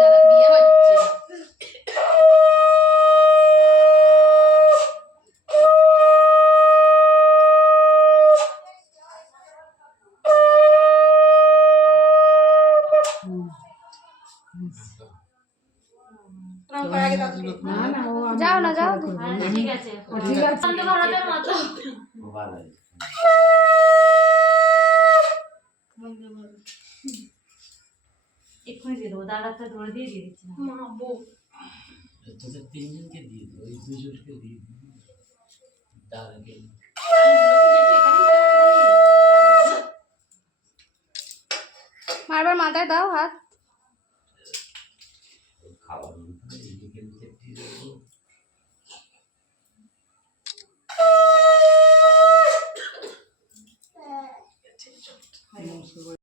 দাদা বিয়ে হচ্ছে। যাও না যাও ঠিক আছে ঠিক আছে ভারতের মতো এক্ষুনি দিয়ে দেবো, দাদাটা ধরে দিয়ে দিচ্ছি মা বউ তোদের তিনজনকে দিয়ে দিই, ওই দুজনকে দিয়ে দিই দাদাকে। বারবার মাথায় দাও হাত। খাবার এদিকে দিয়ে দেবো।